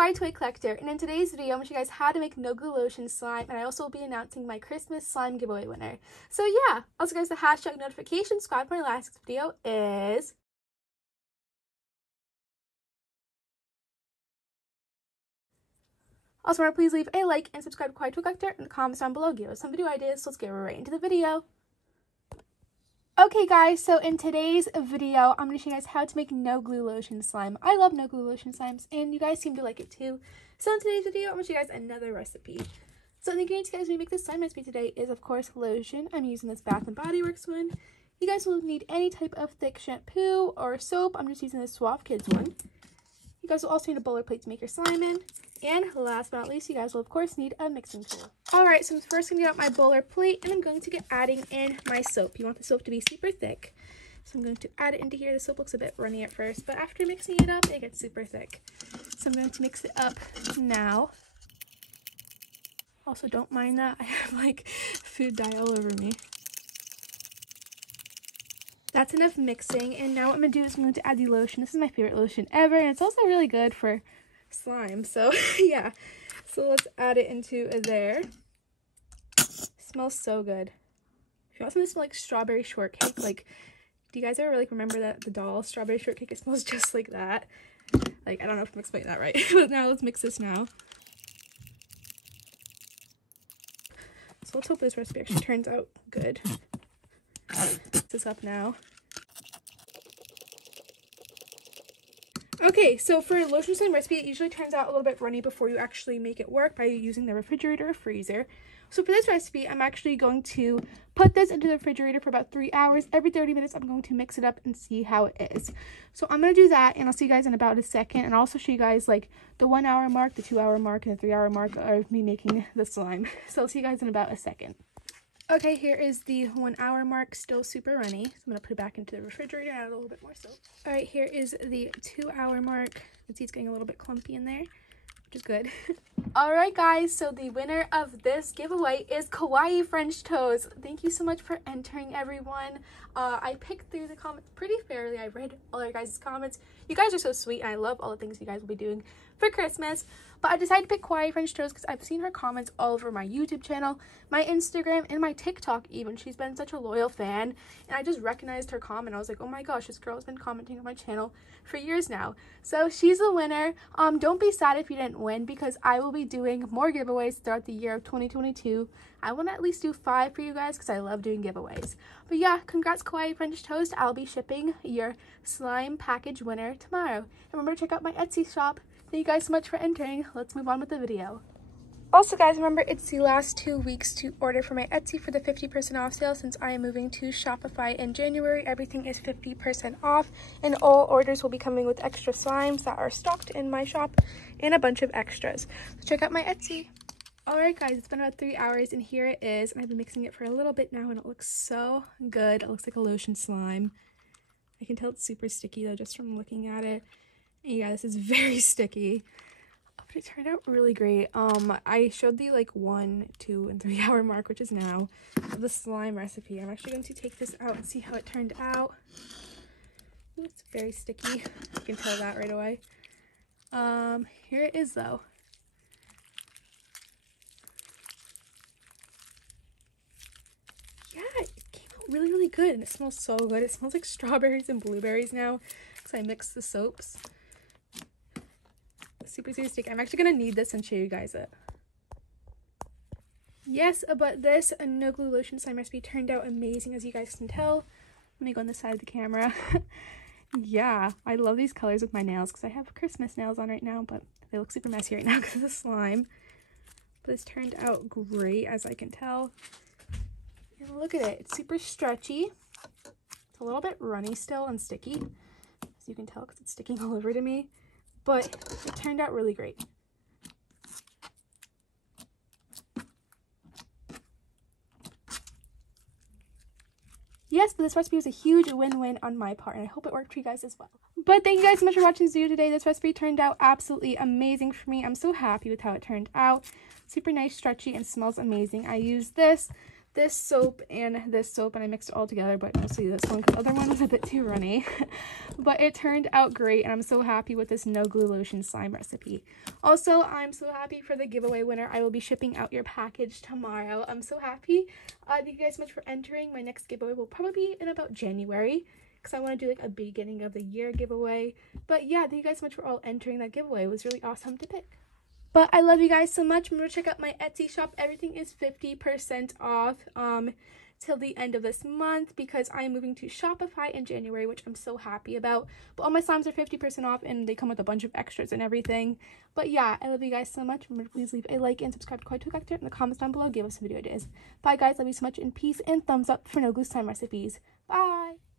Kawaii Toy Collector, and in today's video, I'm going to show you guys how to make no glue lotion slime, and I also will be announcing my Christmas slime giveaway winner. So yeah, also guys, the hashtag notification squad for my last video is... Also, remember, please leave a like and subscribe to Kawaii Toy Collector in the comments down below. Give us some video ideas, so let's get right into the video. Okay guys, so in today's video, I'm going to show you guys how to make no glue lotion slime. I love no glue lotion slimes, and you guys seem to like it too. So in today's video, I'm going to show you guys another recipe. So the ingredients you guys need to make this slime recipe today is, of course, lotion. I'm using this Bath & Body Works one. You guys will need any type of thick shampoo or soap. I'm just using this Suave Kids one. You guys will also need a bowl or plate to make your slime in. And last but not least, you guys will of course need a mixing tool. Alright, so I'm first going to get out my bowl or plate, and I'm going to get adding in my soap. You want the soap to be super thick. So I'm going to add it into here. The soap looks a bit runny at first, but after mixing it up, it gets super thick. So I'm going to mix it up now. Also, don't mind that. I have like food dye all over me. That's enough mixing, and now what I'm going to do is I'm going to add the lotion. This is my favorite lotion ever, and it's also really good for slime, so yeah. So let's add it into there. It smells so good. If you want something to smell like strawberry shortcake, like, do you guys ever like remember that the doll strawberry shortcake? It smells just like that. Like, I don't know if I'm explaining that right. But now let's mix this now. So let's hope this recipe actually turns out good. Mix this up now. Okay, so for a lotion slime recipe, it usually turns out a little bit runny before you actually make it work by using the refrigerator or freezer. So for this recipe, I'm actually going to put this into the refrigerator for about 3 hours. Every 30 minutes, I'm going to mix it up and see how it is. So I'm going to do that, and I'll see you guys in about a second. And I'll also show you guys like the 1 hour mark, the 2 hour mark, and the 3 hour mark of me making the slime. So I'll see you guys in about a second. Okay, here is the 1 hour mark, still super runny. So I'm going to put it back into the refrigerator and add a little bit more soap. Alright, here is the 2 hour mark. You can see it's getting a little bit clumpy in there, which is good. Alright guys, so the winner of this giveaway is Kawaii French Toes. Thank you so much for entering, everyone. I picked through the comments pretty fairly. I read all your guys' comments. You guys are so sweet, and I love all the things you guys will be doing for Christmas. But I decided to pick Kawaii French Toes because I've seen her comments all over my YouTube channel, my Instagram, and my TikTok even. She's been such a loyal fan, and I just recognized her comment. I was like, oh my gosh, this girl has been commenting on my channel for years now. So she's the winner. Don't be sad if you didn't win, because I will be doing more giveaways throughout the year of 2022. I want to at least do 5 for you guys because I love doing giveaways. But yeah, congrats Kawaii French Toast. I'll be shipping your slime package winner tomorrow. And remember to check out my Etsy shop. Thank you guys so much for entering. Let's move on with the video. Also guys, remember it's the last 2 weeks to order for my Etsy for the 50% off sale. Since I am moving to Shopify in January, everything is 50% off, and all orders will be coming with extra slimes that are stocked in my shop and a bunch of extras. So check out my Etsy. Alright guys, it's been about 3 hours, and here it is. And I've been mixing it for a little bit now, and it looks so good. It looks like a lotion slime. I can tell it's super sticky though, just from looking at it. And yeah, this is very sticky. But it turned out really great. I showed the like 1, 2, and 3 hour mark, which is now, of the slime recipe. I'm actually going to take this out and see how it turned out. Ooh, it's very sticky. You can tell that right away. Here it is though. Yeah, it came out really, really good, and it smells so good. It smells like strawberries and blueberries now because I mixed the soaps. Super sticky. I'm actually gonna need this and show you guys it. Yes, but this no glue lotion slime recipe turned out amazing, as you guys can tell. Let me go on the side of the camera. Yeah, I love these colors with my nails because I have Christmas nails on right now, but they look super messy right now because of the slime. But this turned out great, as I can tell. And look at it, it's super stretchy. It's a little bit runny still and sticky, as you can tell because it's sticking all over to me. But it turned out really great. Yes, but this recipe was a huge win-win on my part, and I hope it worked for you guys as well. But thank you guys so much for watching this video today. This recipe turned out absolutely amazing for me. I'm so happy with how it turned out. Super nice, stretchy, and smells amazing. I used this this soap and this soap, and I mixed it all together, but mostly this one because the other one was a bit too runny. But it turned out great, and I'm so happy with this no glue lotion slime recipe. Also, I'm so happy for the giveaway winner. I will be shipping out your package tomorrow. I'm so happy. Thank you guys so much for entering. My next giveaway will probably be in about January, because I want to do like a beginning of the year giveaway. But yeah, thank you guys so much for all entering that giveaway. It was really awesome to pick. But I love you guys so much. Remember to check out my Etsy shop. Everything is 50% off till the end of this month, because I am moving to Shopify in January, which I'm so happy about. But all my slimes are 50% off, and they come with a bunch of extras and everything. But yeah, I love you guys so much. Remember to please leave a like and subscribe to Kawaii Toy Collector in the comments down below. Give us some video ideas. Bye guys, love you so much, and peace, and thumbs up for no glue slime recipes. Bye!